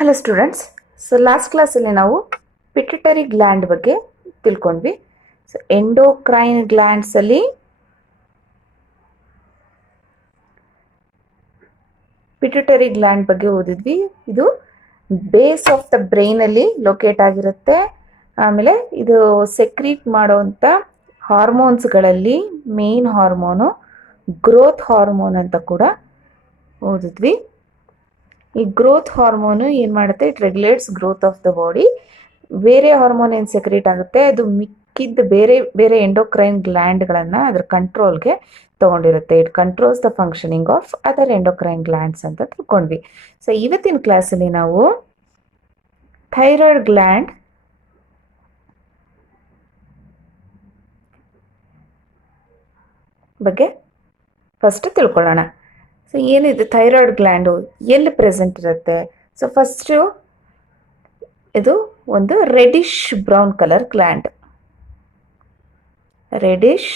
Hello students. So last ಕ್ಲಾಸಲ್ಲಿ ನಾವು pituitary gland ಬಗ್ಗೆ ತಿಳ್ಕೊಂಡ್ವಿ. ಸೊ ಎಂಡೋಕ್ರೈನ್ ಗ್ಲ್ಯಾಂಡ್ಸಲ್ಲಿ ಪಿಟ್ಯುಟರಿ ಗ್ಲ್ಯಾಂಡ್ ಬಗ್ಗೆ ಓದಿದ್ವಿ. ಇದು ಬೇಸ್ ಆಫ್ ದ ಬ್ರೈನಲ್ಲಿ ಲೊಕೇಟ್ ಆಗಿರುತ್ತೆ. ಆಮೇಲೆ ಇದು ಸೆಕ್ರೀಟ್ ಮಾಡುವಂಥ ಹಾರ್ಮೋನ್ಸ್ಗಳಲ್ಲಿ ಮೇನ್ ಹಾರ್ಮೋನು ಗ್ರೋತ್ ಹಾರ್ಮೋನ್ ಅಂತ ಕೂಡ ಓದಿದ್ವಿ. ಈ ಗ್ರೋತ್ ಹಾರ್ಮೋನು ಏನು ಮಾಡುತ್ತೆ, it regulates growth of the body. ಬೇರೆ ಹಾರ್ಮೋನ್ ಏನು ಸೆಕ್ರೇಟ್ ಆಗುತ್ತೆ ಅದು ಮಿಕ್ಕಿದ್ದ ಬೇರೆ ಬೇರೆ ಎಂಡೋಕ್ರೈನ್ ಗ್ಲ್ಯಾಂಡ್ಗಳನ್ನು ಅದರ ಕಂಟ್ರೋಲ್ಗೆ ತೊಗೊಂಡಿರುತ್ತೆ. It controls the functioning of other endocrine glands ಅಂತ ತಿಳ್ಕೊಂಡ್ವಿ. ಸೊ ಇವತ್ತಿನ ಕ್ಲಾಸಲ್ಲಿ ನಾವು ಥೈರಾಯ್ಡ್ ಗ್ಲ್ಯಾಂಡ್ ಬಗ್ಗೆ ಫಸ್ಟ್ ತಿಳ್ಕೊಳ್ಳೋಣ. ಸೊ ಏನಿದೆ ಥೈರಾಯ್ಡ್ ಗ್ಲ್ಯಾಂಡು, ಎಲ್ಲಿ ಪ್ರೆಸೆಂಟ್ ಇರುತ್ತೆ? ಸೊ ಫಸ್ಟು ಇದು ಒಂದು reddish brown colour gland. Reddish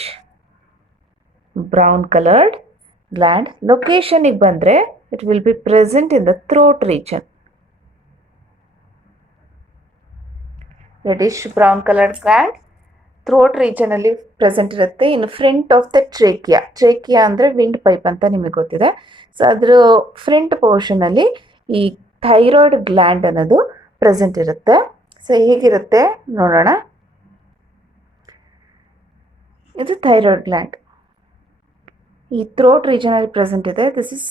brown coloured gland. ಲೊಕೇಶನಿಗೆ ಬಂದರೆ it will be present in the throat region. ರೆಡಿಶ್ ಬ್ರೌನ್ ಕಲರ್ಡ್ ಗ್ಲ್ಯಾಂಡ್ ಥ್ರೋಟ್ ರೀಜನಲ್ಲಿ ಪ್ರೆಸೆಂಟ್ ಇರುತ್ತೆ. ಇನ್ನು front of the trachea. Trachea ಅಂದರೆ ವಿಂಡ್ ಪೈಪ್ ಅಂತ ನಿಮಗೆ ಗೊತ್ತಿದೆ. ಸೊ ಅದರ ಫ್ರಂಟ್ ಪೋರ್ಷನಲ್ಲಿ ಈ ಥೈರಾಯ್ಡ್ ಗ್ಲ್ಯಾಂಡ್ ಅನ್ನೋದು ಪ್ರೆಸೆಂಟ್ ಇರುತ್ತೆ. ಸೊ ಹೇಗಿರುತ್ತೆ ನೋಡೋಣ. ಇದು ಥೈರಾಯ್ಡ್ ಗ್ಲ್ಯಾಂಡ್ ಈ ಥ್ರೋಟ್ ರೀಜನಲ್ಲಿ ಪ್ರೆಸೆಂಟ್ ಇದೆ. This is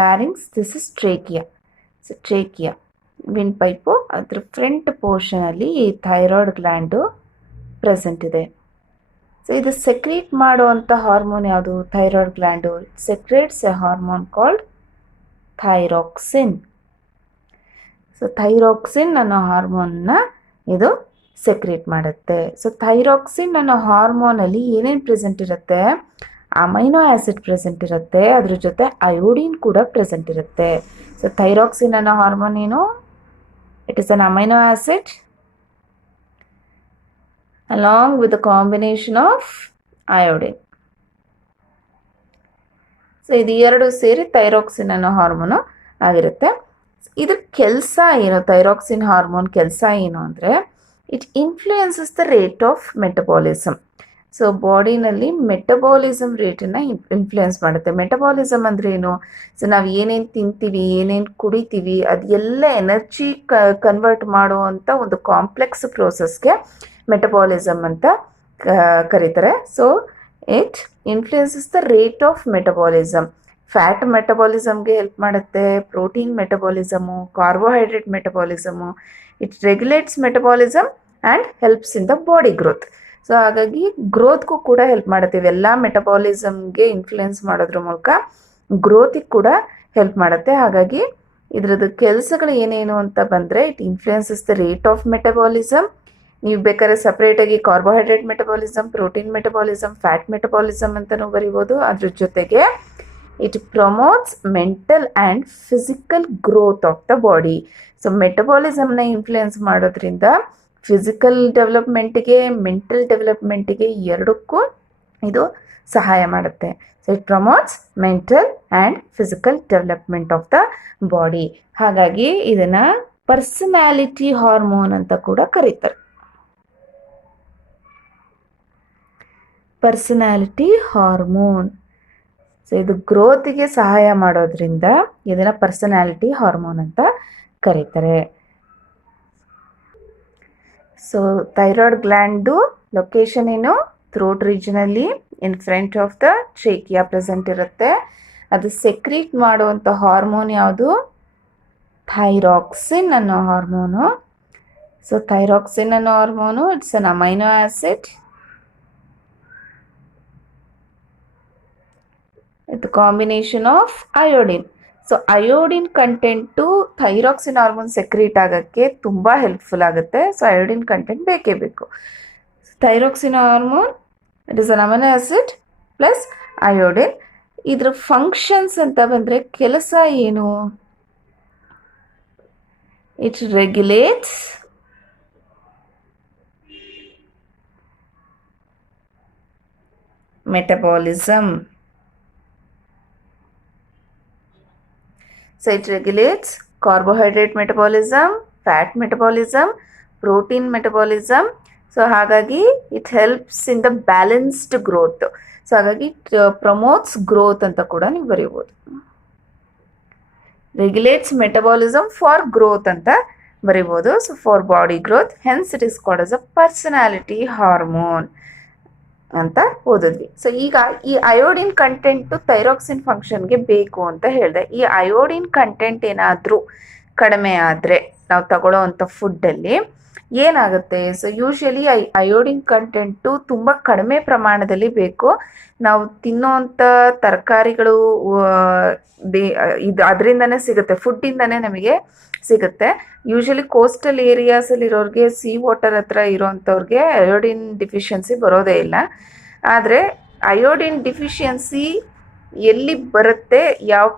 larynx, this is trachea. So trachea wind pipe, ಅದ್ರ ಫ್ರಂಟ್ ಪೋರ್ಷನಲ್ಲಿ ಈ ಥೈರಾಯ್ಡ್ ಗ್ಲ್ಯಾಂಡು ಪ್ರೆಸೆಂಟ್ ಇದೆ. ಸೊ ಇದು ಸೆಕ್ರೀಟ್ ಮಾಡುವಂಥ ಹಾರ್ಮೋನ್ ಯಾವುದು? Thyroid gland ಸೆಕ್ರೇಟ್ಸ್ A hormone called thyroxine. So thyroxine ಅನ್ನೋ ಹಾರ್ಮೋನ್ನ ಇದು ಸೆಕ್ರೇಟ್ ಮಾಡುತ್ತೆ. ಸೊ ಥೈರಾಕ್ಸಿನ್ ಅನ್ನೋ ಹಾರ್ಮೋನಲ್ಲಿ ಏನೇನು ಪ್ರೆಸೆಂಟ್ ಇರುತ್ತೆ? ಅಮೈನೋ ಆ್ಯಸಿಡ್ ಪ್ರೆಸೆಂಟ್ ಇರುತ್ತೆ, ಅದ್ರ ಜೊತೆ ಅಯೋಡಿನ್ ಕೂಡ ಪ್ರೆಸೆಂಟ್ ಇರುತ್ತೆ. ಸೊ ಥೈರಾಕ್ಸಿನ್ ಅನ್ನೋ ಹಾರ್ಮೋನ್ ಏನು? It is an amino acid along with the combination of iodine. So ಇದು ಎರಡು ಸೇರಿ ಥೈರಾಕ್ಸಿನ್ ಅನ್ನೋ ಹಾರ್ಮೋನು ಆಗಿರುತ್ತೆ. ಇದ್ರ ಕೆಲಸ ಏನು? ಥೈರಾಕ್ಸಿನ್ ಹಾರ್ಮೋನ್ ಕೆಲಸ ಏನು ಅಂದರೆ it influences the rate of metabolism. So ಬಾಡಿನಲ್ಲಿ ಮೆಟಬಾಲಿಸಮ್ ರೇಟನ್ನು ಇನ್ಫ್ಲೂಯೆನ್ಸ್ ಮಾಡುತ್ತೆ. ಮೆಟಬಾಲಿಸಮ್ ಅಂದರೆ ಏನು? ಸೊ ನಾವು ಏನೇನು ತಿಂತೀವಿ, ಏನೇನು ಕುಡಿತೀವಿ, ಅದೆಲ್ಲ ಎನರ್ಜಿ ಕನ್ವರ್ಟ್ ಮಾಡುವಂಥ ಒಂದು ಕಾಂಪ್ಲೆಕ್ಸ್ ಪ್ರೋಸೆಸ್ಗೆ ಮೆಟಬಾಲಿಸಮ್ ಅಂತ ಕರೀತಾರೆ. So it influences the rate of metabolism. Fat ಮೆಟಬಾಲಿಸಮ್ಗೆ ಹೆಲ್ಪ್ ಮಾಡುತ್ತೆ, protein metabolism, carbohydrate metabolism. It regulates metabolism and helps in the body growth. So ಹಾಗಾಗಿ ಗ್ರೋತ್ಗೂ ಕೂಡ ಹೆಲ್ಪ್ ಮಾಡುತ್ತೆ. ಇವೆಲ್ಲ ಮೆಟಬಾಲಿಸಮ್ಗೆ ಇನ್ಫ್ಲೂಯೆನ್ಸ್ ಮಾಡೋದ್ರ ಮೂಲಕ ಗ್ರೋತಿಗೆ ಕೂಡ ಹೆಲ್ಪ್ ಮಾಡುತ್ತೆ. ಹಾಗಾಗಿ ಇದ್ರದ್ದು ಕೆಲಸಗಳು ಏನೇನು ಅಂತ ಬಂದರೆ it influences the rate of metabolism. ನೀವು ಬೇಕಾದ್ರೆ ಸಪ್ರೇಟಾಗಿ carbohydrate metabolism, protein metabolism, fat metabolism ಅಂತಲೂ ಬರಿಬೋದು. ಅದ್ರ ಜೊತೆಗೆ it promotes mental and physical growth of the body. So ಮೆಟಬಾಲಿಸಮ್ನ ಇನ್ಫ್ಲೂಯೆನ್ಸ್ ಮಾಡೋದ್ರಿಂದ ಫಿಸಿಕಲ್ ಡೆವಲಪ್ಮೆಂಟಿಗೆ, ಮೆಂಟಲ್ ಡೆವಲಪ್ಮೆಂಟಿಗೆ ಎರಡಕ್ಕೂ ಇದು ಸಹಾಯ ಮಾಡುತ್ತೆ. So it promotes mental and physical development of the body. ಹಾಗಾಗಿ ಇದನ್ನು ಪರ್ಸನಾಲಿಟಿ ಹಾರ್ಮೋನ್ ಅಂತ ಕೂಡ ಕರೀತಾರೆ. Personality hormone. ಸೊ ಇದು ಗ್ರೋತಿಗೆ ಸಹಾಯ ಮಾಡೋದ್ರಿಂದ ಇದನ್ನು ಪರ್ಸನಾಲಿಟಿ ಹಾರ್ಮೋನ್ ಅಂತ ಕರೀತಾರೆ. ಸೊ ಥೈರಾಯ್ಡ್ ಗ್ಲ್ಯಾಂಡು ಲೊಕೇಶನ್ ಏನು? ಥ್ರೋಟ್ ರೀಜನಲ್ಲಿ in front of the trachea present ಇರುತ್ತೆ. ಅದು ಸೆಕ್ರೀಟ್ ಮಾಡುವಂಥ ಹಾರ್ಮೋನ್ ಯಾವುದು? ಥೈರಾಕ್ಸಿನ್ ಅನ್ನೋ ಹಾರ್ಮೋನು. ಸೊ ಥೈರಾಕ್ಸಿನ್ ಅನ್ನೋ hormone it's an amino acid with combination of iodine. So iodine content thyroxine hormone secrete ಆಗೋಕ್ಕೆ ತುಂಬ ಹೆಲ್ಪ್ಫುಲ್ ಆಗುತ್ತೆ. ಸೊ ಅಯೋಡಿನ್ ಕಂಟೆಂಟ್ ಬೇಕೇ ಬೇಕು. Thyroxine hormone it is an amino acid plus iodine. ಇದ್ರ functions ಅಂತ ಬಂದರೆ ಕೆಲಸ ಏನು? It regulates metabolism. So it regulates carbohydrate metabolism, fat metabolism, protein metabolism. So ಹಾಗಾಗಿ it helps in the balanced growth. So ಹಾಗಾಗಿ promotes growth ಅಂತ ಕೂಡ ನೀವು ಬರೀಬೋದು. ರೆಗ್ಯುಲೇಟ್ಸ್ ಮೆಟಬಾಲಿಸಮ್ ಫಾರ್ ಗ್ರೋತ್ ಅಂತ ಬರೀಬೋದು. So for body growth, hence it is called as a personality hormone ಅಂತ ಓದಿದ್ವಿ. ಸೊ ಈಗ ಈ ಅಯೋಡಿನ್ ಕಂಟೆಂಟು ಥೈರಾಕ್ಸಿನ್ ಫಂಕ್ಷನ್ಗೆ ಬೇಕು ಅಂತ ಹೇಳಿದೆ. ಈ ಅಯೋಡಿನ್ ಕಂಟೆಂಟ್ ಏನಾದರೂ ಕಡಿಮೆ ಆದರೆ ನಾವು ತಗೊಳ್ಳೋ ಅಂಥ ಫುಡ್ಡಲ್ಲಿ ಏನಾಗುತ್ತೆ? ಸೊ ಯೂಶ್ವಲಿ ಅಯೋಡಿನ್ ಕಂಟೆಂಟು ತುಂಬ ಕಡಿಮೆ ಪ್ರಮಾಣದಲ್ಲಿ ಬೇಕು. ನಾವು ತಿನ್ನೋವಂಥ ತರಕಾರಿಗಳು ಇದು ಅದರಿಂದನೇ ಸಿಗುತ್ತೆ, ಫುಡ್ಡಿಂದನೇ ನಮಗೆ ಸಿಗುತ್ತೆ. ಯೂಶ್ವಲಿ ಕೋಸ್ಟಲ್ ಏರಿಯಾಸಲ್ಲಿರೋರಿಗೆ, ಸಿ ವಾಟರ್ ಹತ್ರ ಇರೋವಂಥವ್ರಿಗೆ ಅಯೋಡಿನ್ ಡಿಫಿಷಿಯನ್ಸಿ ಬರೋದೇ ಇಲ್ಲ. ಆದರೆ ಅಯೋಡಿನ್ ಡಿಫಿಷಿಯನ್ಸಿ ಎಲ್ಲಿ ಬರುತ್ತೆ, ಯಾವ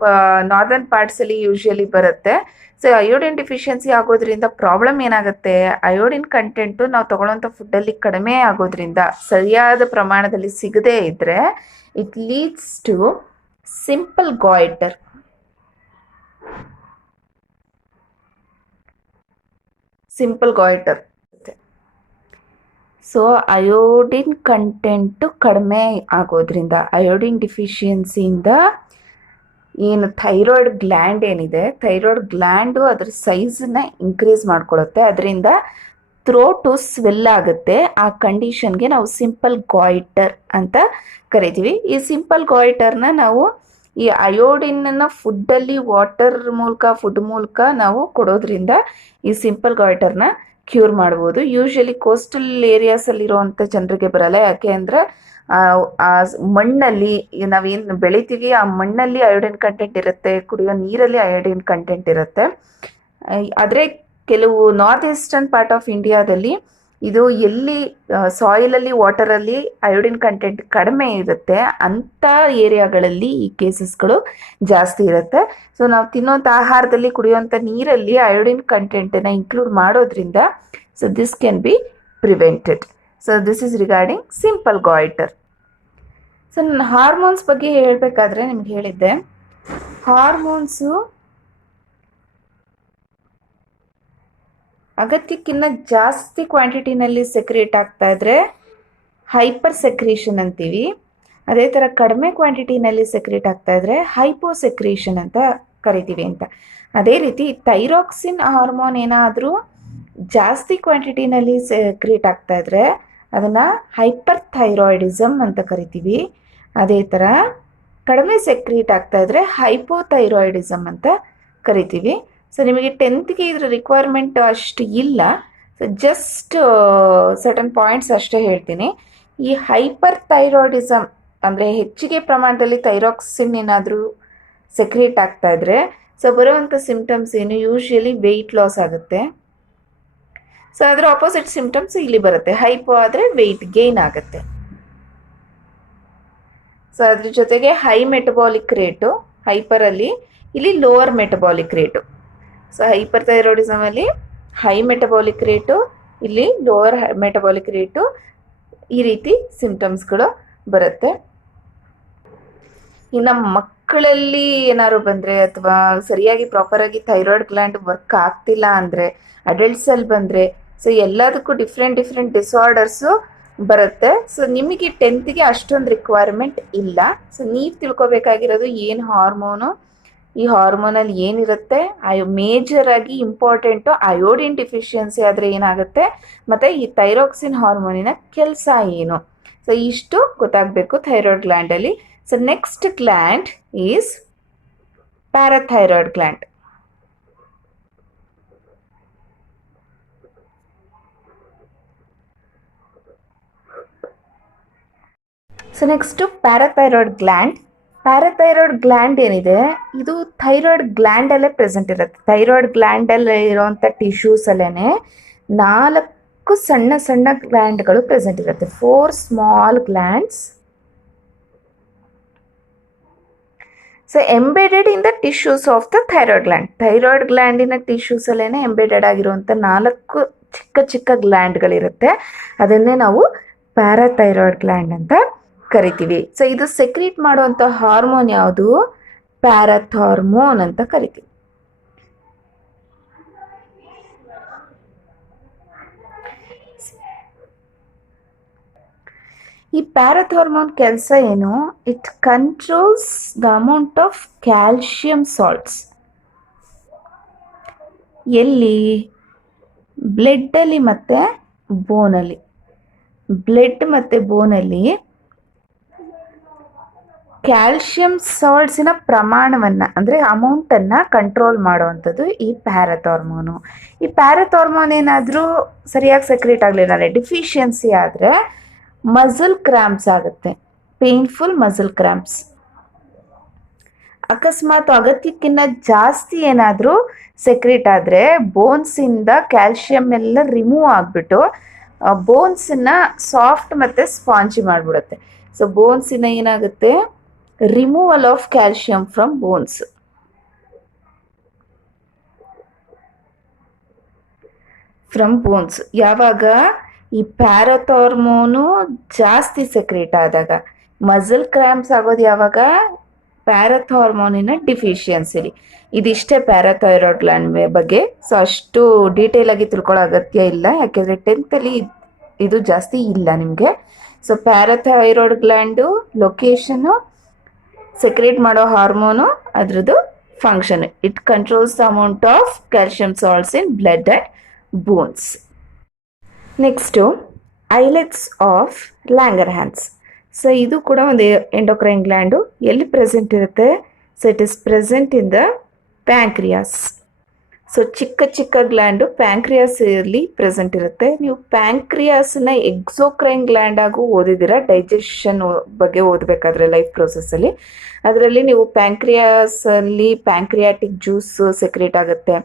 ನಾರ್ದರ್ನ್ ಪಾರ್ಟ್ಸಲ್ಲಿ ಯೂಶ್ವಲಿ ಬರುತ್ತೆ. ಸೊ ಅಯೋಡಿನ್ ಡಿಫಿಷಿಯನ್ಸಿ ಆಗೋದ್ರಿಂದ ಪ್ರಾಬ್ಲಮ್ ಏನಾಗುತ್ತೆ? ಅಯೋಡಿನ್ ಕಂಟೆಂಟು ನಾವು ತಗೊಳ್ಳೋಂಥ ಫುಡ್ಡಲ್ಲಿ ಕಡಿಮೆ ಆಗೋದ್ರಿಂದ, ಸರಿಯಾದ ಪ್ರಮಾಣದಲ್ಲಿ ಸಿಗದೇ ಇದ್ದರೆ it leads to simple goitre. Simple goitre. So iodine content ಕಡಿಮೆ ಆಗೋದ್ರಿಂದ, ಅಯೋಡಿನ್ ಡಿಫಿಷಿಯನ್ಸಿಯಿಂದ ಏನು ಥೈರಾಯ್ಡ್ ಗ್ಲ್ಯಾಂಡ್ ಏನಿದೆ, ಥೈರಾಯ್ಡ್ ಗ್ಲ್ಯಾಂಡು ಅದ್ರ ಸೈಜನ್ನ ಇನ್ಕ್ರೀಸ್ ಮಾಡ್ಕೊಳ್ಳುತ್ತೆ. ಅದರಿಂದ ಥ್ರೋಟು ಸ್ವೆಲ್ ಆಗುತ್ತೆ. ಆ ಕಂಡೀಷನ್ಗೆ ನಾವು ಸಿಂಪಲ್ ಗಾಯ್ಟರ್ ಅಂತ ಕರಿತೀವಿ. ಈ ಸಿಂಪಲ್ ಗಾಯ್ಟರ್ನ ನಾವು ಈ ಅಯೋಡಿನನ್ನು ಫುಡ್ಡಲ್ಲಿ ಫುಡ್ ಮೂಲಕ ನಾವು ಕೊಡೋದ್ರಿಂದ ಈ ಸಿಂಪಲ್ ಗಾಯ್ಟರ್ನ ಕ್ಯೂರ್ ಮಾಡ್ಬೋದು. ಯೂಶ್ವಲಿ ಕೋಸ್ಟಲ್ ಏರಿಯಾಸಲ್ಲಿರುವಂಥ ಜನರಿಗೆ ಬರಲ್ಲ. ಯಾಕೆ ಅಂದರೆ ಆ ಮಣ್ಣಲ್ಲಿ ನಾವೇನು ಬೆಳಿತೀವಿ ಆ ಮಣ್ಣಲ್ಲಿ ಅಯೋಡಿನ್ ಕಂಟೆಂಟ್ ಇರುತ್ತೆ, ಕುಡಿಯೋ ನೀರಲ್ಲಿ ಅಯೋಡಿನ್ ಕಂಟೆಂಟ್ ಇರುತ್ತೆ. ಆದರೆ ಕೆಲವು ನಾರ್ತ್ ಈಸ್ಟರ್ನ್ ಪಾರ್ಟ್ ಆಫ್ ಇಂಡಿಯಾದಲ್ಲಿ ಇದು ಎಲ್ಲಿ ಸಾಯಿಲಲ್ಲಿ, ವಾಟರಲ್ಲಿ ಅಯೋಡಿನ್ ಕಂಟೆಂಟ್ ಕಡಿಮೆ ಇರುತ್ತೆ ಅಂಥ ಏರಿಯಾಗಳಲ್ಲಿ ಈ ಕೇಸಸ್ಗಳು ಜಾಸ್ತಿ ಇರುತ್ತೆ. ಸೊ ನಾವು ತಿನ್ನೋಂಥ ಆಹಾರದಲ್ಲಿ, ಕುಡಿಯೋಂಥ ನೀರಲ್ಲಿ ಅಯೋಡಿನ್ ಕಂಟೆಂಟನ್ನು ಇನ್ಕ್ಲೂಡ್ ಮಾಡೋದ್ರಿಂದ so this can be prevented. So this is regarding simple goitre. So ನಾನು ಹಾರ್ಮೋನ್ಸ್ ಬಗ್ಗೆ ಹೇಳಬೇಕಾದ್ರೆ ನಿಮ್ಗೆ ಹೇಳಿದ್ದೆ, ಹಾರ್ಮೋನ್ಸು ಅಗತ್ಯಕ್ಕಿಂತ ಜಾಸ್ತಿ ಕ್ವಾಂಟಿಟಿನಲ್ಲಿ ಸೆಕ್ರೇಟ್ ಆಗ್ತಾ ಇದ್ರೆ ಹೈಪರ್ ಸೆಕ್ರೇಷನ್ ಅಂತೀವಿ. ಅದೇ ಥರ ಕಡಿಮೆ ಕ್ವಾಂಟಿಟಿನಲ್ಲಿ ಸೆಕ್ರೇಟ್ ಆಗ್ತಾ ಇದ್ರೆ ಹೈಪೋ ಸೆಕ್ರೇಷನ್ ಅಂತ ಕರಿತೀವಿ ಅಂತ. ಅದೇ ರೀತಿ ಥೈರಾಕ್ಸಿನ್ ಹಾರ್ಮೋನ್ ಏನಾದರೂ ಜಾಸ್ತಿ ಕ್ವಾಂಟಿಟಿನಲ್ಲಿ ಸೆಕ್ರೇಟ್ ಆಗ್ತಾ ಇದ್ರೆ ಅದನ್ನು ಹೈಪರ್ ಥೈರಾಯ್ಡಿಸಮ್ ಅಂತ ಕರಿತೀವಿ. ಅದೇ ಥರ ಕಡಿಮೆ ಸೆಕ್ರೇಟ್ ಆಗ್ತಾ ಇದ್ರೆ ಹೈಪೋಥೈರಾಯ್ಡಿಸಮ್ ಅಂತ ಕರಿತೀವಿ. ಸೊ ನಿಮಗೆ 10th ಇದ್ರ ರಿಕ್ವೈರ್ಮೆಂಟ್ ಅಷ್ಟು ಇಲ್ಲ. ಸೊ ಜಸ್ಟ್ ಸರ್ಟನ್ ಪಾಯಿಂಟ್ಸ್ ಅಷ್ಟೇ ಹೇಳ್ತೀನಿ. ಈ ಹೈಪರ್ ಥೈರಾಯ್ಡಿಸಮ್ ಅಂದರೆ ಹೆಚ್ಚಿಗೆ ಪ್ರಮಾಣದಲ್ಲಿ ಥೈರಾಕ್ಸಿನ್ ಏನಾದರೂ ಸೆಕ್ರೇಟ್ ಆಗ್ತಾ ಇದ್ರೆ ಸೊ ಬರುವಂಥ ಸಿಂಪ್ಟಮ್ಸ್ ಏನು? ಯೂಶ್ವಲಿ ವೆಯ್ಟ್ ಲಾಸ್ ಆಗುತ್ತೆ. ಸೊ ಅದರ ಆಪೋಸಿಟ್ ಸಿಂಪ್ಟಮ್ಸ್ ಇಲ್ಲಿ ಬರುತ್ತೆ. ಹೈಪೋ ಆದರೆ ವೆಯ್ಟ್ ಗೇನ್ ಆಗುತ್ತೆ. ಸೊ ಅದ್ರ ಜೊತೆಗೆ ಹೈ ಮೆಟಬಾಲಿಕ್ ರೇಟು ಹೈಪರಲ್ಲಿ, ಇಲ್ಲಿ ಲೋವರ್ ಮೆಟಬಾಲಿಕ್ ರೇಟು. ಸೊ ಹೈಪರ್ ಥೈರಾಯ್ಡಿಸಮಲ್ಲಿ ಹೈ ಮೆಟಬಾಲಿಕ್ ರೇಟು, ಇಲ್ಲಿ ಲೋವರ್ ಮೆಟಬಾಲಿಕ್ ರೇಟು, ಈ ರೀತಿ ಸಿಂಪ್ಟಮ್ಸ್ಗಳು ಬರುತ್ತೆ. ಇನ್ನು ಮಕ್ಕಳಲ್ಲಿ ಏನಾದ್ರು ಬಂದರೆ ಅಥವಾ ಸರಿಯಾಗಿ ಪ್ರಾಪರಾಗಿ ಥೈರಾಯ್ಡ್ ಗ್ಲ್ಯಾಂಡ್ ವರ್ಕ್ ಆಗ್ತಿಲ್ಲ ಅಂದರೆ, ಅಡಲ್ಟ್ಸಲ್ಲಿ ಬಂದರೆ, ಸೊ ಎಲ್ಲದಕ್ಕೂ ಡಿಫ್ರೆಂಟ್ ಡಿಸಾರ್ಡರ್ಸು ಬರುತ್ತೆ. ಸೊ ನಿಮಗೆ 10th ಅಷ್ಟೊಂದು ರಿಕ್ವೈರ್ಮೆಂಟ್ ಇಲ್ಲ. ಸೊ ನೀವು ತಿಳ್ಕೊಬೇಕಾಗಿರೋದು ಏನು ಹಾರ್ಮೋನು, ಈ ಹಾರ್ಮೋನಲ್ಲಿ ಏನಿರುತ್ತೆ, ಮೇಜರ್ ಆಗಿ ಇಂಪಾರ್ಟೆಂಟು ಅಯೋಡಿನ್ ಡಿಫಿಷಿಯನ್ಸಿ ಆದರೆ ಏನಾಗುತ್ತೆ, ಮತ್ತು ಈ ಥೈರಾಕ್ಸಿನ್ ಹಾರ್ಮೋನಿನ ಕೆಲಸ ಏನು. ಸೊ ಇಷ್ಟು ಗೊತ್ತಾಗಬೇಕು ಥೈರಾಯ್ಡ್ ಗ್ಲ್ಯಾಂಡಲ್ಲಿ. So next gland is parathyroid gland. So next parathyroid gland. Parathyroid gland ಏನಿದೆ ಇದು ಥೈರಾಯ್ಡ್ ಗ್ಲ್ಯಾಂಡಲ್ಲೇ ಪ್ರೆಸೆಂಟ್ ಇರುತ್ತೆ. ಥೈರಾಯ್ಡ್ ಗ್ಲ್ಯಾಂಡಲ್ಲೇ ಇರೋವಂಥ ಟಿಶ್ಯೂಸಲ್ಲೇ 4 ಸಣ್ಣ ಗ್ಲ್ಯಾಂಡ್ಗಳು ಪ್ರೆಸೆಂಟ್ ಇರುತ್ತೆ. 4 small glands. So embedded in the tissues of the thyroid gland. Thyroid ಗ್ಲ್ಯಾಂಡಿನ ಟಿಶ್ಯೂಸಲ್ಲೇ ಎಂಬೆಡೆಡ್ ಆಗಿರುವಂಥ 4 ಚಿಕ್ಕ ಗ್ಲ್ಯಾಂಡ್ಗಳಿರುತ್ತೆ. ಅದನ್ನೇ ನಾವು ಪ್ಯಾರಾಥೈರಾಯ್ಡ್ ಗ್ಲ್ಯಾಂಡ್ ಅಂತ ಕರಿತೀವಿ. ಸೊ ಇದು ಸೆಕ್ರೀಟ್ ಮಾಡುವಂಥ ಹಾರ್ಮೋನ್ ಯಾವುದು? ಪ್ಯಾರಾಥಾರ್ಮೋನ್ ಅಂತ ಕರಿತೀವಿ. ಈ ಪ್ಯಾರಥಾರ್ಮೋನ್ ಕೆಲಸ ಏನು? It controls the amount of calcium salts. ಎಲ್ಲಿ? ಬ್ಲಡ್ಡಲ್ಲಿ ಮತ್ತು ಬೋನಲ್ಲಿ. ಬ್ಲಡ್ ಮತ್ತು ಬೋನಲ್ಲಿ ಕ್ಯಾಲ್ಶಿಯಂ ಸಾಲ್ಟ್ಸಿನ ಪ್ರಮಾಣವನ್ನು ಅಂದರೆ ಅಮೌಂಟನ್ನು ಕಂಟ್ರೋಲ್ ಮಾಡುವಂಥದ್ದು ಈ ಪ್ಯಾರಥಾರ್ಮೋನು. ಈ ಪ್ಯಾರಥಾರ್ಮೋನ್ ಏನಾದರೂ ಸರಿಯಾಗಿ ಸೆಕ್ರೇಟ್ ಆಗಲಿಲ್ಲ ಅಂದರೆ ಡಿಫಿಷಿಯನ್ಸಿ ಆದರೆ ಮಸಲ್ ಕ್ರ್ಯಾಂಪ್ಸ್ ಆಗುತ್ತೆ, ಪೇನ್ಫುಲ್ ಮಸಲ್ ಕ್ರ್ಯಾಂಪ್ಸ್. ಅಕಸ್ಮಾತ್ ಅಗತ್ಯಕ್ಕಿಂತ ಜಾಸ್ತಿ ಏನಾದರೂ ಸೆಕ್ರೇಟ್ ಆದರೆ ಬೋನ್ಸಿಂದ ಕ್ಯಾಲ್ಶಿಯಂ ಎಲ್ಲ ರಿಮೂವ್ ಆಗಿಬಿಟ್ಟು ಬೋನ್ಸನ್ನ ಸಾಫ್ಟ್ ಮತ್ತು ಸ್ಪಾಂಜಿ ಮಾಡಿಬಿಡುತ್ತೆ. ಸೊ ಬೋನ್ಸಿನ ಏನಾಗುತ್ತೆ? Removal of calcium from bones. ಯಾವಾಗ ಈ ಪ್ಯಾರಥಾರ್ಮೋನು ಜಾಸ್ತಿ ಸೆಕ್ರೇಟ್ ಆದಾಗ. ಮಸಲ್ ಕ್ರ್ಯಾಂಪ್ಸ್ ಆಗೋದು ಯಾವಾಗ? ಪ್ಯಾರಥಾರ್ಮೋನಿನ ಡಿಫಿಷಿಯನ್ಸಿಲಿ. ಇದಿಷ್ಟೇ ಪ್ಯಾರಾಥೈರಾಯ್ಡ್ ಗ್ಲ್ಯಾಂಡ್ ಬಗ್ಗೆ. ಸೊ ಅಷ್ಟು ಡೀಟೇಲ್ ಆಗಿ ತಿಳ್ಕೊಳ್ಳೋ ಅಗತ್ಯ ಇಲ್ಲ, ಯಾಕೆಂದರೆ 10th ಇದು ಜಾಸ್ತಿ ಇಲ್ಲ ನಿಮಗೆ. So parathyroid gland location, secrete ಮಾಡೋ ಹಾರ್ಮೋನು, ಅದರದ್ದು function. It controls the amount of calcium salts in blood and bones. Next islets of Langerhans. So ಇದು ಕೂಡ ಒಂದು ಎಂಡೋಕ್ರೈನ್ ಗ್ಲ್ಯಾಂಡು. ಎಲ್ಲಿ ಪ್ರೆಸೆಂಟ್ ಇರುತ್ತೆ? So it is present in the pancreas. So ಚಿಕ್ಕ ಚಿಕ್ಕ gland ಪ್ಯಾಂಕ್ರಿಯಾಸಲ್ಲಿ present ಇರುತ್ತೆ. ನೀವು ಪ್ಯಾಂಕ್ರಿಯಾಸನ್ನ ಎಕ್ಸೋಕ್ರೈನ್ ಗ್ಲ್ಯಾಂಡ್ ಆಗೂ ಓದಿದ್ದೀರಾ ಡೈಜೆಷನ್ ಬಗ್ಗೆ ಓದಬೇಕಾದ್ರೆ ಲೈಫ್ ಪ್ರೋಸೆಸ್ಸಲ್ಲಿ. ಅದರಲ್ಲಿ ನೀವು ಪ್ಯಾಂಕ್ರಿಯಾಸಲ್ಲಿ ಪ್ಯಾಂಕ್ರಿಯಾಟಿಕ್ ಜ್ಯೂಸ್ ಸೆಕ್ರೇಟ್ ಆಗುತ್ತೆ,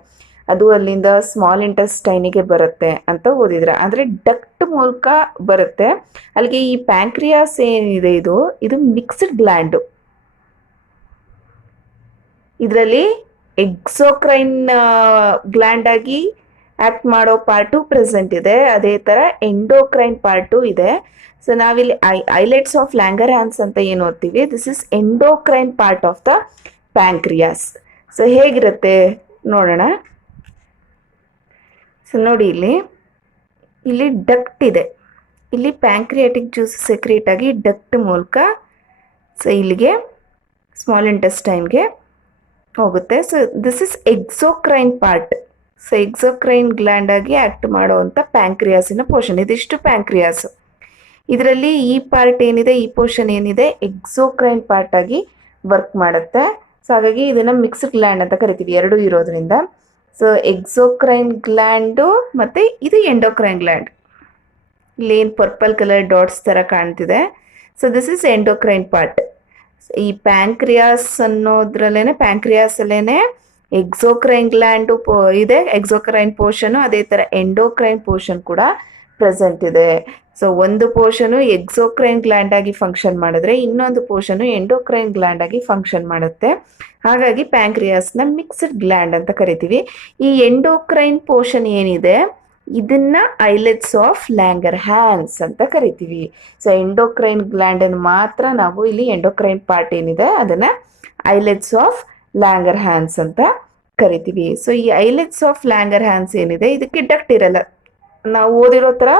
ಅದು ಅಲ್ಲಿಂದ ಸ್ಮಾಲ್ ಇಂಟೆಸ್ಟೈನಿಗೆ ಬರುತ್ತೆ ಅಂತ ಓದಿದ್ರ. ಅಂದರೆ ಡಕ್ಟ್ ಮೂಲಕ ಬರುತ್ತೆ. ಅಲ್ಲಿಗೆ ಈ ಪ್ಯಾಂಕ್ರಿಯಾಸ್ ಏನಿದೆ ಇದು ಮಿಕ್ಸ್ಡ್ ಗ್ಲ್ಯಾಂಡು. ಇದರಲ್ಲಿ ಎಕ್ಸೋಕ್ರೈನ್ ಗ್ಲ್ಯಾಂಡ್ ಆಗಿ ಆ್ಯಕ್ಟ್ ಮಾಡೋ ಪಾರ್ಟು ಪ್ರೆಸೆಂಟ್ ಇದೆ, ಅದೇ ಥರ ಎಂಡೋಕ್ರೈನ್ ಪಾರ್ಟು ಇದೆ. ಸೊ ನಾವಿಲ್ಲಿ ಐಲೆಟ್ಸ್ ಆಫ್ ಲ್ಯಾಂಗರ್ಹ್ಯಾನ್ಸ್ ಅಂತ ಏನು ಓದ್ತೀವಿ, this is endocrine part of the pancreas. So ಹೇಗಿರುತ್ತೆ ನೋಡೋಣ. ಸೊ ನೋಡಿ, ಇಲ್ಲಿ ಡಕ್ಟ್ ಇದೆ. ಇಲ್ಲಿ ಪ್ಯಾಂಕ್ರಿಯಾಟಿಕ್ ಜ್ಯೂಸ್ ಸೆಕ್ರೇಟ್ ಆಗಿ ಡಕ್ಟ್ ಮೂಲಕ ಸೊ ಇಲ್ಲಿಗೆ ಸ್ಮಾಲ್ ಇಂಟೆಸ್ಟೈನ್ಗೆ ಹೋಗುತ್ತೆ. So this is exocrine part. So exocrine gland ಆಗಿ ಆ್ಯಕ್ಟ್ ಮಾಡುವಂಥ ಪ್ಯಾಂಕ್ರಿಯಾಸಿನ ಪೋರ್ಷನ್. ಇದಿಷ್ಟು ಪ್ಯಾಂಕ್ರಿಯಾಸ್. ಇದರಲ್ಲಿ ಈ ಪಾರ್ಟ್ ಏನಿದೆ, ಈ ಪೋರ್ಷನ್ ಏನಿದೆ, ಎಕ್ಸೋಕ್ರೈನ್ ಪಾರ್ಟ್ ಆಗಿ ವರ್ಕ್ ಮಾಡುತ್ತೆ. ಸೊ ಹಾಗಾಗಿ ಇದನ್ನು ಮಿಕ್ಸ್ಡ್ ಗ್ಲ್ಯಾಂಡ್ ಅಂತ ಕರಿತೀವಿ, ಎರಡೂ ಇರೋದ್ರಿಂದ. ಸೊ ಎಕ್ಸೋಕ್ರೈನ್ ಗ್ಲ್ಯಾಂಡು ಮತ್ತು ಇದು ಎಂಡೋಕ್ರೈನ್ ಗ್ಲ್ಯಾಂಡ್. ಇಲ್ಲೇನು ಪರ್ಪಲ್ ಕಲರ್ ಡಾಟ್ಸ್ ಥರ ಕಾಣ್ತಿದೆ. So this is endocrine part. ಈ ಪ್ಯಾಂಕ್ರಿಯಾಸ್ ಅನ್ನೋದ್ರಲ್ಲೇ ಪ್ಯಾಂಕ್ರಿಯಾಸಲ್ಲೇ ಎಕ್ಸೋಕ್ರೈನ್ ಗ್ಲ್ಯಾಂಡು ಇದೆ, ಎಕ್ಸೋಕ್ರೈನ್ ಪೋರ್ಷನು, ಅದೇ ಥರ ಎಂಡೋಕ್ರೈನ್ ಪೋರ್ಷನ್ ಕೂಡ ಪ್ರೆಸೆಂಟ್ ಇದೆ. ಸೊ ಒಂದು ಪೋರ್ಷನು ಎಕ್ಸೋಕ್ರೈನ್ ಗ್ಲ್ಯಾಂಡ್ ಆಗಿ ಫಂಕ್ಷನ್ ಮಾಡಿದ್ರೆ ಇನ್ನೊಂದು ಪೋರ್ಷನು ಎಂಡೋಕ್ರೈನ್ ಗ್ಲ್ಯಾಂಡ್ ಆಗಿ ಫಂಕ್ಷನ್ ಮಾಡುತ್ತೆ. ಹಾಗಾಗಿ ಪ್ಯಾಂಕ್ರಿಯಾಸ್ನ ಮಿಕ್ಸ್ಡ್ ಗ್ಲ್ಯಾಂಡ್ ಅಂತ ಕರಿತೀವಿ. ಈ ಎಂಡೋಕ್ರೈನ್ ಪೋರ್ಷನ್ ಏನಿದೆ ಇದನ್ನ ಐಲೆಟ್ಸ್ ಆಫ್ ಲ್ಯಾಂಗರ್ಹ್ಯಾನ್ಸ್ ಅಂತ ಕರಿತೀವಿ. ಸೊ ಎಂಡೋಕ್ರೈನ್ ಗ್ಲ್ಯಾಂಡನ್ನು ಮಾತ್ರ ನಾವು ಇಲ್ಲಿ ಎಂಡೋಕ್ರೈನ್ ಪಾರ್ಟ್ ಏನಿದೆ ಅದನ್ನು ಐಲೆಟ್ಸ್ ಆಫ್ ಲ್ಯಾಂಗರ್ಹ್ಯಾನ್ಸ್ ಅಂತ ಕರಿತೀವಿ. ಸೊ ಈ ಐಲೆಟ್ಸ್ ಆಫ್ ಲ್ಯಾಂಗರ್ಹ್ಯಾನ್ಸ್ ಏನಿದೆ ಇದಕ್ಕೆ ಡಕ್ಟ್ ಇರಲ್ಲ. ನಾವು ಓದಿರೋ ಥರ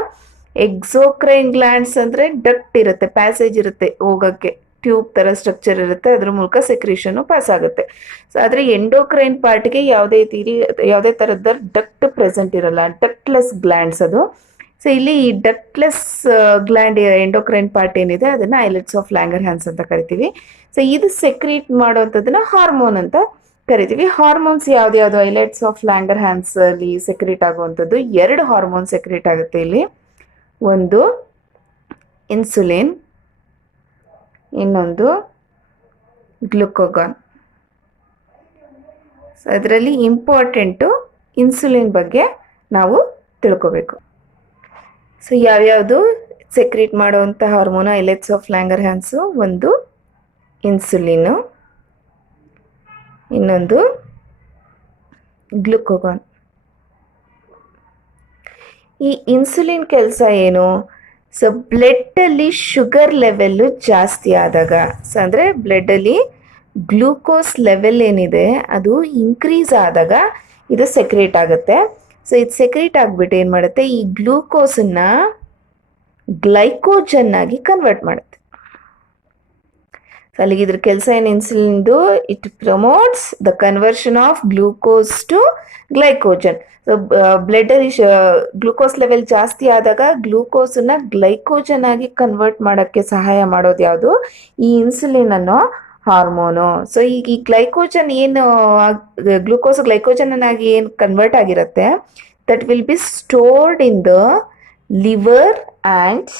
ಎಕ್ಸೋಕ್ರೈನ್ ಗ್ಲ್ಯಾಂಡ್ಸ್ ಅಂದರೆ ಡಕ್ಟ್ ಇರುತ್ತೆ, ಪ್ಯಾಸೇಜ್ ಇರುತ್ತೆ, ಹೋಗೋಕ್ಕೆ ಟ್ಯೂಬ್ ಥರ ಸ್ಟ್ರಕ್ಚರ್ ಇರುತ್ತೆ, ಅದ್ರ ಮೂಲಕ ಸೆಕ್ರೇಷನು ಪಾಸ್ ಆಗುತ್ತೆ. ಸೊ ಆದರೆ ಎಂಡೋಕ್ರೈನ್ ಪಾರ್ಟ್ಗೆ ಯಾವುದೇ ಥರದ ಡಕ್ಟ್ ಪ್ರೆಸೆಂಟ್ ಇರಲ್ಲ, ಡಕ್ಟ್ಲೆಸ್ ಗ್ಲ್ಯಾಂಡ್ಸ್ ಅದು. ಸೊ ಇಲ್ಲಿ ಈ ಡಕ್ಟ್ಲೆಸ್ ಗ್ಲ್ಯಾಂಡ್ ಎಂಡೋಕ್ರೈನ್ ಪಾರ್ಟ್ ಏನಿದೆ ಅದನ್ನು ಐಲೆಟ್ಸ್ ಆಫ್ ಲ್ಯಾಂಗರ್ಹ್ಯಾನ್ಸ್ ಅಂತ ಕರಿತೀವಿ. ಸೊ ಇದು ಸೆಕ್ರೇಟ್ ಮಾಡುವಂಥದ್ದನ್ನ ಹಾರ್ಮೋನ್ ಅಂತ ಕರಿತೀವಿ. ಹಾರ್ಮೋನ್ಸ್ ಯಾವ್ದು ಐಲೆಟ್ಸ್ ಆಫ್ ಲ್ಯಾಂಗರ್ಹ್ಯಾನ್ಸ್ ಅಲ್ಲಿ ಸೆಕ್ರೇಟ್ ಆಗುವಂಥದ್ದು 2 ಹಾರ್ಮೋನ್ ಸೆಕ್ರೇಟ್ ಆಗುತ್ತೆ ಇಲ್ಲಿ. ಒಂದು ಇನ್ಸುಲಿನ್, ಇನ್ನೊಂದು ಗ್ಲುಕೋಗಾನ್. ಸೊ ಅದರಲ್ಲಿ ಇಂಪಾರ್ಟೆಂಟು ಇನ್ಸುಲಿನ್ ಬಗ್ಗೆ ನಾವು ತಿಳ್ಕೋಬೇಕು. ಸೊ ಯಾವ್ಯಾವುದು ಸೆಕ್ರೇಟ್ ಮಾಡುವಂಥ ಹಾರ್ಮೋನು ಐಲೆಟ್ಸ್ ಆಫ್ ಲ್ಯಾಂಗರ್ಹ್ಯಾನ್ಸು? ಒಂದು ಇನ್ಸುಲಿನು, ಇನ್ನೊಂದು ಗ್ಲುಕೋಗಾನ್. ಈ ಇನ್ಸುಲಿನ್ ಕೆಲಸ ಏನು? ಸೊ ಬ್ಲಡ್ಡಲ್ಲಿ ಶುಗರ್ ಲೆವೆಲ್ಲು ಜಾಸ್ತಿ ಆದಾಗ, ಸೊ ಅಂದರೆ ಬ್ಲಡ್ಡಲ್ಲಿ ಗ್ಲೂಕೋಸ್ ಲೆವೆಲ್ ಏನಿದೆ ಅದು ಇನ್ಕ್ರೀಸ್ ಆದಾಗ ಇದು ಸೆಕ್ರೇಟ್ ಆಗುತ್ತೆ. ಸೊ ಇದು ಸೆಕ್ರೇಟ್ ಆಗಿಬಿಟ್ಟು ಏನು ಮಾಡುತ್ತೆ, ಈ ಗ್ಲೂಕೋಸನ್ನು ಗ್ಲೈಕೋಜನ್ ಆಗಿ ಕನ್ವರ್ಟ್ ಮಾಡುತ್ತೆ. ಅಲ್ಲಿಗೆ ಇದ್ರ ಕೆಲಸ ಏನು ಇನ್ಸುಲಿನ್ದು, it promotes the conversion of glucose to glycogen. So ಬ್ಲಡ್ಡಲ್ಲಿ ಗ್ಲೂಕೋಸ್ ಲೆವೆಲ್ ಜಾಸ್ತಿ ಆದಾಗ ಗ್ಲೂಕೋಸನ್ನ ಗ್ಲೈಕೋಜನ್ ಆಗಿ ಕನ್ವರ್ಟ್ ಮಾಡೋಕ್ಕೆ ಸಹಾಯ ಮಾಡೋದು ಯಾವುದು? ಈ ಇನ್ಸುಲಿನ್ ಅನ್ನೋ ಹಾರ್ಮೋನು. ಸೊ ಈಗ ಈ ಗ್ಲೈಕೋಜನ್ ಏನು ಗ್ಲೂಕೋಸ್ ಗ್ಲೈಕೋಜನ್ ಆಗಿ ಏನು ಕನ್ವರ್ಟ್ ಆಗಿರುತ್ತೆ, that will be stored in the liver and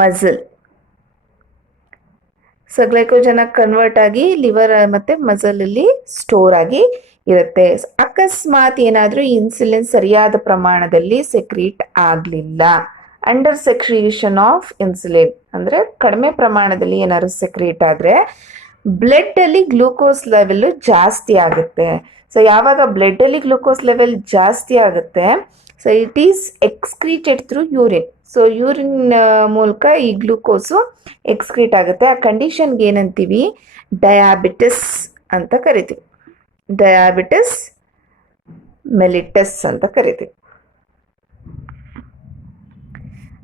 muscle. So glycogen convert ಆಗಿ ಲಿವರ್ ಮತ್ತು ಮಸಲಲ್ಲಿ ಸ್ಟೋರ್ ಆಗಿ ಇರುತ್ತೆ. ಅಕಸ್ಮಾತ್ ಏನಾದರೂ ಇನ್ಸುಲಿನ್ ಸರಿಯಾದ ಪ್ರಮಾಣದಲ್ಲಿ ಸೆಕ್ರೀಟ್ ಆಗಲಿಲ್ಲ, ಅಂಡರ್ ಸೆಕ್ರೀಷನ್ ಆಫ್ ಇನ್ಸುಲಿನ್ ಅಂದರೆ ಕಡಿಮೆ ಪ್ರಮಾಣದಲ್ಲಿ ಏನಾದ್ರು ಸೆಕ್ರೀಟ್ ಆದರೆ ಬ್ಲಡ್ಡಲ್ಲಿ ಗ್ಲೂಕೋಸ್ ಲೆವೆಲ್ ಜಾಸ್ತಿ ಆಗುತ್ತೆ. ಸೊ ಯಾವಾಗ ಬ್ಲಡ್ಡಲ್ಲಿ ಗ್ಲೂಕೋಸ್ ಲೆವೆಲ್ ಜಾಸ್ತಿ ಆಗುತ್ತೆ, so it is excreted through urine. So urine ಮೂಲಕ ಈ ಗ್ಲೂಕೋಸು ಎಕ್ಸ್ಕ್ರೀಟ್ ಆಗುತ್ತೆ. ಆ ಕಂಡೀಷನ್ಗೆ ಏನಂತೀವಿ? ಡಯಾಬಿಟಿಸ್ ಅಂತ ಕರಿತೀವಿ. ಡಯಾಬಿಟಿಸ್ ಮೆಲಿಟಸ್ ಅಂತ ಕರಿತೀವಿ.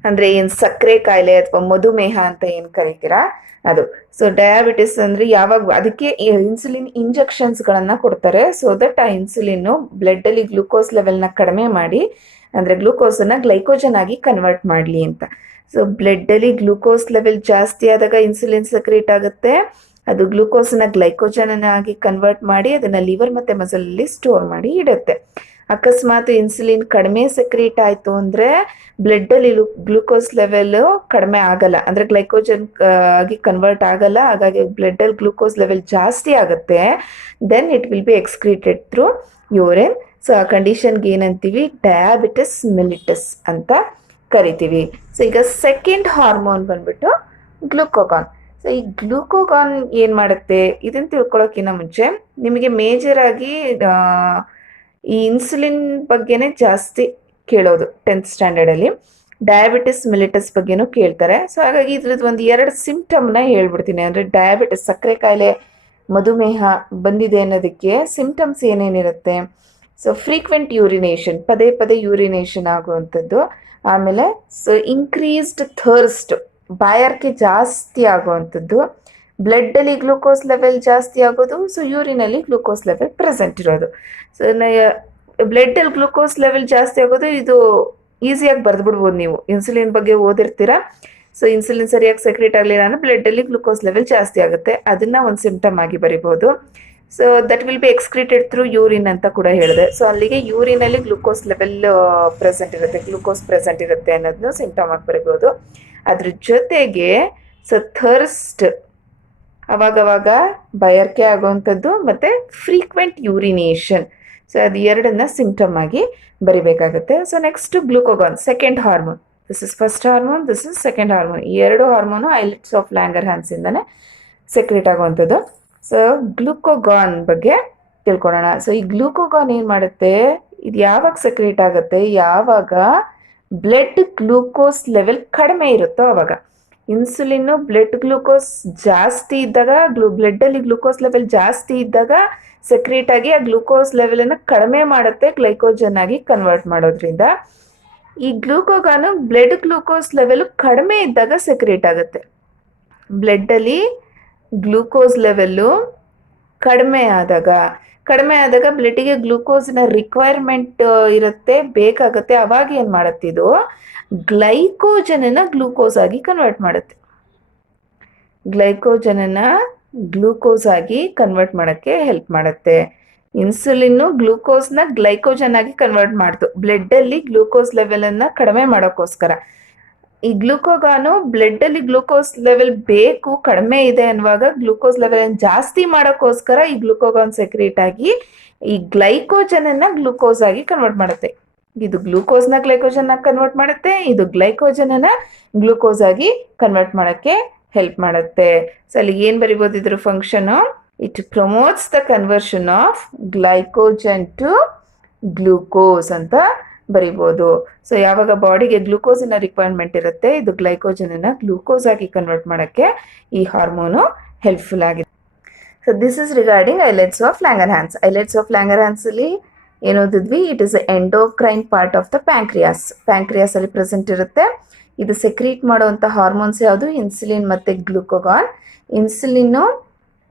ಅಂದರೆ ಏನು ಸಕ್ಕರೆ ಕಾಯಿಲೆ ಅಥವಾ ಮಧುಮೇಹ ಅಂತ ಏನು ಕರಿತೀರಾ ಅದು. ಸೊ ಡಯಾಬಿಟಿಸ್ ಅಂದರೆ ಯಾವಾಗ ಅದಕ್ಕೆ ಇನ್ಸುಲಿನ್ ಇಂಜೆಕ್ಷನ್ಸ್ಗಳನ್ನು ಕೊಡ್ತಾರೆ, ಸೊ ದಟ್ ಆ ಇನ್ಸುಲಿನ್ನು ಬ್ಲಡ್ಡಲ್ಲಿ ಗ್ಲೂಕೋಸ್ ಲೆವೆಲ್ನ ಕಡಿಮೆ ಮಾಡಿ, ಅಂದರೆ ಗ್ಲೂಕೋಸನ್ನು ಗ್ಲೈಕೋಜನ್ ಆಗಿ ಕನ್ವರ್ಟ್ ಮಾಡಲಿ ಅಂತ. ಸೊ ಬ್ಲಡ್ಡಲ್ಲಿ ಗ್ಲೂಕೋಸ್ ಲೆವೆಲ್ ಜಾಸ್ತಿ ಆದಾಗ ಇನ್ಸುಲಿನ್ ಸಕ್ರೇಟ್ ಆಗುತ್ತೆ, ಅದು ಗ್ಲೂಕೋಸನ್ನ ಗ್ಲೈಕೋಜನ್ ಆಗಿ ಕನ್ವರ್ಟ್ ಮಾಡಿ ಅದನ್ನು ಲಿವರ್ ಮತ್ತು ಮಸಲಲ್ಲಿ ಸ್ಟೋರ್ ಮಾಡಿ ಇಡುತ್ತೆ. ಅಕಸ್ಮಾತ್ ಇನ್ಸುಲಿನ್ ಕಡಿಮೆ ಸೆಕ್ರೀಟ್ ಆಯಿತು ಅಂದರೆ ಬ್ಲಡ್ಡಲ್ಲಿ ಗ್ಲೂಕೋಸ್ ಲೆವೆಲ್ ಕಡಿಮೆ ಆಗಲ್ಲ, ಅಂದರೆ ಗ್ಲೈಕೋಜನ್ ಆಗಿ ಕನ್ವರ್ಟ್ ಆಗಲ್ಲ, ಹಾಗಾಗಿ ಬ್ಲಡ್ಡಲ್ಲಿ ಗ್ಲೂಕೋಸ್ ಲೆವೆಲ್ ಜಾಸ್ತಿ ಆಗುತ್ತೆ. Then it will be excreted through urine. So ಆ ಕಂಡೀಷನ್ಗೆ ಏನಂತೀವಿ? ಡಯಾಬಿಟಿಸ್ ಮೆಲಿಟಸ್ ಅಂತ ಕರಿತೀವಿ. ಸೊ ಈಗ ಸೆಕೆಂಡ್ ಹಾರ್ಮೋನ್ ಬಂದ್ಬಿಟ್ಟು ಗ್ಲೂಕೋಗಾನ್. ಸೊ ಈ ಗ್ಲೂಕೋಗಾನ್ ಏನು ಮಾಡುತ್ತೆ ಇದನ್ನು ತಿಳ್ಕೊಳ್ಳೋಕ್ಕಿಂತ ಮುಂಚೆ ನಿಮಗೆ ಮೇಜರಾಗಿ ಈ ಇನ್ಸುಲಿನ್ ಬಗ್ಗೆನೇ ಜಾಸ್ತಿ ಕೇಳೋದು 10th ಸ್ಟ್ಯಾಂಡರ್ಡಲ್ಲಿ. ಡಯಾಬಿಟಿಸ್ ಮೆಲಿಟಸ್ ಬಗ್ಗೆನೂ ಕೇಳ್ತಾರೆ. ಸೊ ಹಾಗಾಗಿ ಇದ್ರದ್ದು ಒಂದು 2 ಸಿಂಪ್ಟಮ್ನ ಹೇಳ್ಬಿಡ್ತೀನಿ. ಅಂದರೆ ಡಯಾಬಿಟಿಸ್ ಸಕ್ಕರೆ ಕಾಯಿಲೆ ಮಧುಮೇಹ ಬಂದಿದೆ ಅನ್ನೋದಕ್ಕೆ ಸಿಂಪ್ಟಮ್ಸ್ ಏನೇನಿರುತ್ತೆ? ಸೊ ಫ್ರೀಕ್ವೆಂಟ್ ಯೂರಿನೇಷನ್, ಪದೇ ಪದೇ ಯೂರಿನೇಷನ್ ಆಗುವಂಥದ್ದು. ಆಮೇಲೆ ಸೊ ಇನ್ಕ್ರೀಸ್ಡ್ ಥರ್ಸ್ಟ್, ಬಾಯಾರಿಕೆ ಜಾಸ್ತಿ ಆಗುವಂಥದ್ದು. ಬ್ಲಡ್ಡಲ್ಲಿ ಗ್ಲೂಕೋಸ್ ಲೆವೆಲ್ ಜಾಸ್ತಿ ಆಗೋದು, ಸೊ ಯೂರಿನಲ್ಲಿ ಗ್ಲೂಕೋಸ್ ಲೆವೆಲ್ ಪ್ರೆಸೆಂಟ್ ಇರೋದು. ಸೊ ಬ್ಲಡ್ಡಲ್ಲಿ ಗ್ಲೂಕೋಸ್ ಲೆವೆಲ್ ಜಾಸ್ತಿ ಆಗೋದು ಇದು ಈಸಿಯಾಗಿ ಬರೆದ್ಬಿಡ್ಬೋದು. ನೀವು ಇನ್ಸುಲಿನ್ ಬಗ್ಗೆ ಓದಿರ್ತೀರಾ. ಸೊ ಇನ್ಸುಲಿನ್ ಸರಿಯಾಗಿ ಸೆಕ್ರೇಟ್ ಆಗಲಿಲ್ಲ ಅಂದರೆ ಬ್ಲಡ್ಡಲ್ಲಿ ಗ್ಲೂಕೋಸ್ ಲೆವೆಲ್ ಜಾಸ್ತಿ ಆಗುತ್ತೆ, ಅದನ್ನು ಒಂದು ಸಿಂಪ್ಟಮ್ ಆಗಿ ಬರಿಬೋದು. So that will be excreted through urine ಅಂತ ಕೂಡ ಹೇಳಿದೆ. ಸೊ ಅಲ್ಲಿಗೆ ಯೂರಿನಲ್ಲಿ ಗ್ಲೂಕೋಸ್ ಲೆವೆಲ್ ಗ್ಲೂಕೋಸ್ ಪ್ರೆಸೆಂಟ್ ಇರುತ್ತೆ ಅನ್ನೋದನ್ನು ಸಿಂಪ್ಟಮ್ ಆಗಿ ಬರಿಬೋದು. ಅದ್ರ ಜೊತೆಗೆ ಸೊ ಥರ್ಸ್ಟ್, ಅವಾಗವಾಗ ಬಾಯಾರಿಕೆ ಆಗುವಂಥದ್ದು, ಮತ್ತು ಫ್ರೀಕ್ವೆಂಟ್ ಯೂರಿನೇಷನ್. ಸೊ ಅದು 2ನ್ನ ಸಿಂಪ್ಟಮ್ ಆಗಿ ಬರಿಬೇಕಾಗುತ್ತೆ. So next glucagon, second hormone. This is first hormone, this is second hormone. ಈ 2 ಹಾರ್ಮೋನು ಐಲೆಟ್ಸ್ ಆಫ್ ಲ್ಯಾಂಗರ್ಹ್ಯಾನ್ಸಿಂದನೇ ಸೆಕ್ರೇಟ್ ಆಗುವಂಥದ್ದು. ಸೊ ಗ್ಲೂಕೋಗಾನ್ ಬಗ್ಗೆ ತಿಳ್ಕೊಳ್ಳೋಣ. ಸೊ ಈ ಗ್ಲೂಕೋಗಾನ್ ಏನು ಮಾಡುತ್ತೆ? ಇದು ಯಾವಾಗ ಸೆಕ್ರೇಟ್ ಆಗುತ್ತೆ? ಯಾವಾಗ ಬ್ಲಡ್ ಗ್ಲೂಕೋಸ್ ಲೆವೆಲ್ ಕಡಿಮೆ ಇರುತ್ತೋ ಅವಾಗ. ಇನ್ಸುಲಿನ್ನು ಬ್ಲಡ್ ಗ್ಲೂಕೋಸ್ ಜಾಸ್ತಿ ಇದ್ದಾಗ, ಬ್ಲಡ್ಡಲ್ಲಿ ಗ್ಲೂಕೋಸ್ ಲೆವೆಲ್ ಜಾಸ್ತಿ ಇದ್ದಾಗ ಸೆಕ್ರೇಟ್ ಆಗಿ ಆ ಗ್ಲೂಕೋಸ್ ಲೆವೆಲನ್ನು ಕಡಿಮೆ ಮಾಡುತ್ತೆ ಗ್ಲೈಕೋಜನ್ ಆಗಿ ಕನ್ವರ್ಟ್ ಮಾಡೋದ್ರಿಂದ. ಈ ಗ್ಲೂಕೋಗಾನು ಬ್ಲಡ್ ಗ್ಲೂಕೋಸ್ ಲೆವೆಲ್ ಕಡಿಮೆ ಇದ್ದಾಗ ಸೆಕ್ರೇಟ್ ಆಗುತ್ತೆ. ಬ್ಲಡ್ಡಲ್ಲಿ ಗ್ಲೂಕೋಸ್ ಲೆವೆಲ್ಲು ಕಡಿಮೆ ಆದಾಗ ಬ್ಲಡ್ಡಿಗೆ ಗ್ಲೂಕೋಸ್ನ ರಿಕ್ವೈರ್ಮೆಂಟ್ ಇರುತ್ತೆ, ಬೇಕಾಗುತ್ತೆ. ಅವಾಗ ಏನು ಮಾಡುತ್ತೆ? ಇದು ಗ್ಲೈಕೋಜನನ್ನು ಗ್ಲೂಕೋಸ್ ಆಗಿ ಕನ್ವರ್ಟ್ ಮಾಡುತ್ತೆ. ಗ್ಲೈಕೋಜನನ್ನು ಗ್ಲೂಕೋಸ್ ಆಗಿ ಕನ್ವರ್ಟ್ ಮಾಡೋಕ್ಕೆ ಹೆಲ್ಪ್ ಮಾಡುತ್ತೆ. ಇನ್ಸುಲಿನ್ನು ಗ್ಲೂಕೋಸ್ನ ಗ್ಲೈಕೋಜನ್ ಆಗಿ ಕನ್ವರ್ಟ್ ಮಾಡ್ತು ಬ್ಲಡ್ಡಲ್ಲಿ ಗ್ಲೂಕೋಸ್ ಲೆವೆಲನ್ನು ಕಡಿಮೆ ಮಾಡೋಕ್ಕೋಸ್ಕರ. ಈ ಗ್ಲೂಕೋಗಾನು ಬ್ಲಡ್ಡಲ್ಲಿ ಗ್ಲೂಕೋಸ್ ಲೆವೆಲ್ ಬೇಕು, ಕಡಿಮೆ ಇದೆ ಅನ್ನುವಾಗ ಗ್ಲೂಕೋಸ್ ಲೆವೆಲನ್ನು ಜಾಸ್ತಿ ಮಾಡೋಕ್ಕೋಸ್ಕರ ಈ ಗ್ಲೂಕೋಗಾನ್ ಸೆಕ್ರೇಟ್ ಆಗಿ ಈ ಗ್ಲೈಕೋಜನನ್ನು ಗ್ಲೂಕೋಸ್ ಆಗಿ ಕನ್ವರ್ಟ್ ಮಾಡುತ್ತೆ. ಇದು ಗ್ಲೂಕೋಸ್ನ ಗ್ಲೈಕೋಜನ್ ಆಗಿ ಕನ್ವರ್ಟ್ ಮಾಡುತ್ತೆ, ಇದು ಗ್ಲೈಕೋಜನನ್ನು ಗ್ಲೂಕೋಸ್ ಆಗಿ ಕನ್ವರ್ಟ್ ಮಾಡೋಕ್ಕೆ ಹೆಲ್ಪ್ ಮಾಡುತ್ತೆ. ಸೊ ಅಲ್ಲಿ ಏನು ಬರಿಬೋದು ಇದ್ರ function? It promotes the conversion of glycogen to glucose ಅಂತ ಬರಿಬೋದು. ಸೊ ಯಾವಾಗ ಬಾಡಿಗೆ ಗ್ಲೂಕೋಸಿನ ರಿಕ್ವೈರ್ಮೆಂಟ್ ಇರುತ್ತೆ, ಇದು ಗ್ಲೈಕೋಜನನ್ನು ಗ್ಲೂಕೋಸ್ ಆಗಿ ಕನ್ವರ್ಟ್ ಮಾಡೋಕ್ಕೆ ಈ ಹಾರ್ಮೋನು ಹೆಲ್ಪ್ಫುಲ್ ಆಗಿದೆ. So this is regarding islets of Langerhans. Islets of ಲ್ಯಾಂಗರ್ಹ್ಯಾನ್ಸಲ್ಲಿ ಏನು ಓದಿದ್ವಿ, it is endocrine part of the pancreas ಅಲ್ಲಿ ಪ್ರೆಸೆಂಟ್ ಇರುತ್ತೆ. ಇದು ಸೆಕ್ರೀಟ್ ಮಾಡುವಂಥ ಹಾರ್ಮೋನ್ಸ್ ಯಾವುದು, ಇನ್ಸುಲಿನ್ ಮತ್ತು ಗ್ಲೂಕೋಗಾನ್. ಇನ್ಸುಲಿನ್ನು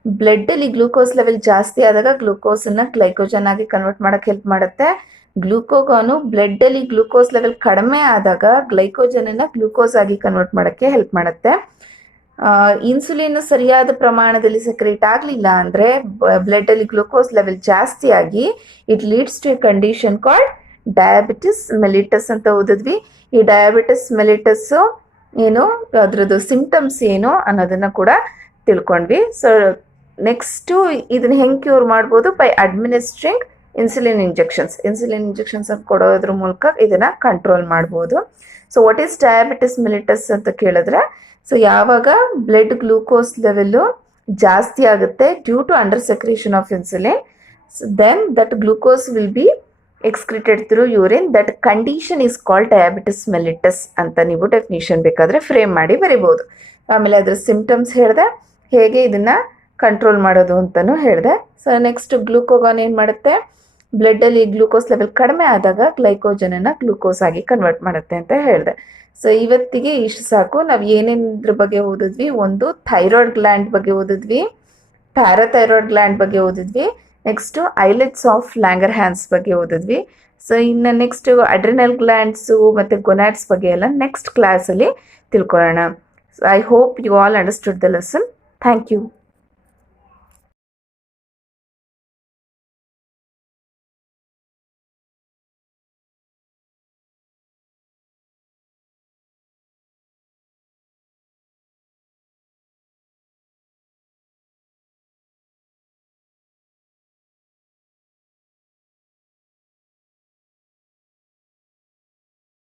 ಬ್ಲಡ್ಡಲ್ಲಿ ಗ್ಲೂಕೋಸ್ ಲೆವೆಲ್ ಜಾಸ್ತಿ ಆದಾಗ ಗ್ಲೂಕೋಸನ್ನು ಗ್ಲೈಕೋಜನ್ ಆಗಿ ಕನ್ವರ್ಟ್ ಮಾಡೋಕ್ಕೆ ಹೆಲ್ಪ್ ಮಾಡುತ್ತೆ. ಗ್ಲೂಕೋಗಾನು ಬ್ಲಡ್ಡಲ್ಲಿ ಗ್ಲೂಕೋಸ್ ಲೆವೆಲ್ ಕಡಿಮೆ ಆದಾಗ ಗ್ಲೈಕೋಜನನ್ನು ಗ್ಲೂಕೋಸ್ ಆಗಿ ಕನ್ವರ್ಟ್ ಮಾಡೋಕ್ಕೆ ಹೆಲ್ಪ್ ಮಾಡುತ್ತೆ. ಇನ್ಸುಲಿನ್ ಸರಿಯಾದ ಪ್ರಮಾಣದಲ್ಲಿ ಸೆಕ್ರೇಟ್ ಆಗಲಿಲ್ಲ ಅಂದರೆ ಬ್ಲಡ್ಡಲ್ಲಿ ಗ್ಲೂಕೋಸ್ ಲೆವೆಲ್ ಜಾಸ್ತಿ ಆಗಿ it leads to a condition called diabetes mellitus ಅಂತ ಓದಿದ್ವಿ. ಈ ಡಯಾಬಿಟಿಸ್ ಮೆಲಿಟಸ್ಸು ಏನು, ಅದರದ್ದು ಸಿಂಪ್ಟಮ್ಸ್ ಏನು ಅನ್ನೋದನ್ನು ಕೂಡ ತಿಳ್ಕೊಂಡ್ವಿ. ಸೊ ನೆಕ್ಸ್ಟು ಇದನ್ನು ಹೆಂಗೆ ಕ್ಯೂರ್ ಮಾಡ್ಬೋದು, ಬೈ ಅಡ್ಮಿನಿಸ್ಟ್ರಿಂಗ್ ಇನ್ಸುಲಿನ್ ಇಂಜೆಕ್ಷನ್ಸ್ ಕೊಡೋದ್ರ ಮೂಲಕ ಇದನ್ನು ಕಂಟ್ರೋಲ್ ಮಾಡ್ಬೋದು. So what is diabetes mellitus ಅಂತ ಕೇಳಿದ್ರೆ, ಸೊ ಯಾವಾಗ ಬ್ಲಡ್ ಗ್ಲೂಕೋಸ್ ಲೆವೆಲ್ಲು ಜಾಸ್ತಿ ಆಗುತ್ತೆ due to under secretion of insulin, then that glucose will be excreted through urine. That condition is called diabetes mellitus ಅಂತ ನೀವು ಡೆಫಿನಿಷನ್ ಬೇಕಾದರೆ frame ಮಾಡಿ ಬರಿಬೋದು. ಆಮೇಲೆ ಅದರ ಸಿಂಪ್ಟಮ್ಸ್ ಹೇಳಿದೆ, ಹೇಗೆ ಇದನ್ನು ಕಂಟ್ರೋಲ್ ಮಾಡೋದು ಅಂತಲೂ ಹೇಳಿದೆ. ಸೊ ನೆಕ್ಸ್ಟ್ ಗ್ಲೂಕೋಗಾನ್ ಏನು ಮಾಡುತ್ತೆ, ಬ್ಲಡ್ಡಲ್ಲಿ ಗ್ಲೂಕೋಸ್ ಲೆವೆಲ್ ಕಡಿಮೆ ಆದಾಗ ಗ್ಲೈಕೋಜನನ್ನು ಗ್ಲೂಕೋಸ್ ಆಗಿ ಕನ್ವರ್ಟ್ ಮಾಡುತ್ತೆ ಅಂತ ಹೇಳಿದೆ. ಸೊ ಇವತ್ತಿಗೆ ಇಷ್ಟು ಸಾಕು. ನಾವು ಏನೇನದ್ರ ಬಗ್ಗೆ ಓದಿದ್ವಿ, ಒಂದು ಥೈರಾಯ್ಡ್ ಗ್ಲ್ಯಾಂಡ್ ಬಗ್ಗೆ ಓದಿದ್ವಿ, ಪ್ಯಾರಾಥೈರಾಯ್ಡ್ ಗ್ಲ್ಯಾಂಡ್ ಬಗ್ಗೆ ಓದಿದ್ವಿ, ನೆಕ್ಸ್ಟು ಐಲೆಟ್ಸ್ ಆಫ್ ಲ್ಯಾಂಗರ್ಹ್ಯಾನ್ಸ್ ಬಗ್ಗೆ ಓದಿದ್ವಿ. ಸೊ ಇನ್ನು ನೆಕ್ಸ್ಟು ಅಡ್ರಿನಲ್ ಗ್ಲ್ಯಾಂಡ್ಸು ಮತ್ತು ಗೊನಾಡ್ಸ್ ಬಗ್ಗೆ ಎಲ್ಲ ನೆಕ್ಸ್ಟ್ ಕ್ಲಾಸಲ್ಲಿ ತಿಳ್ಕೊಳ್ಳೋಣ. So I hope you all understood the lesson. Thank you.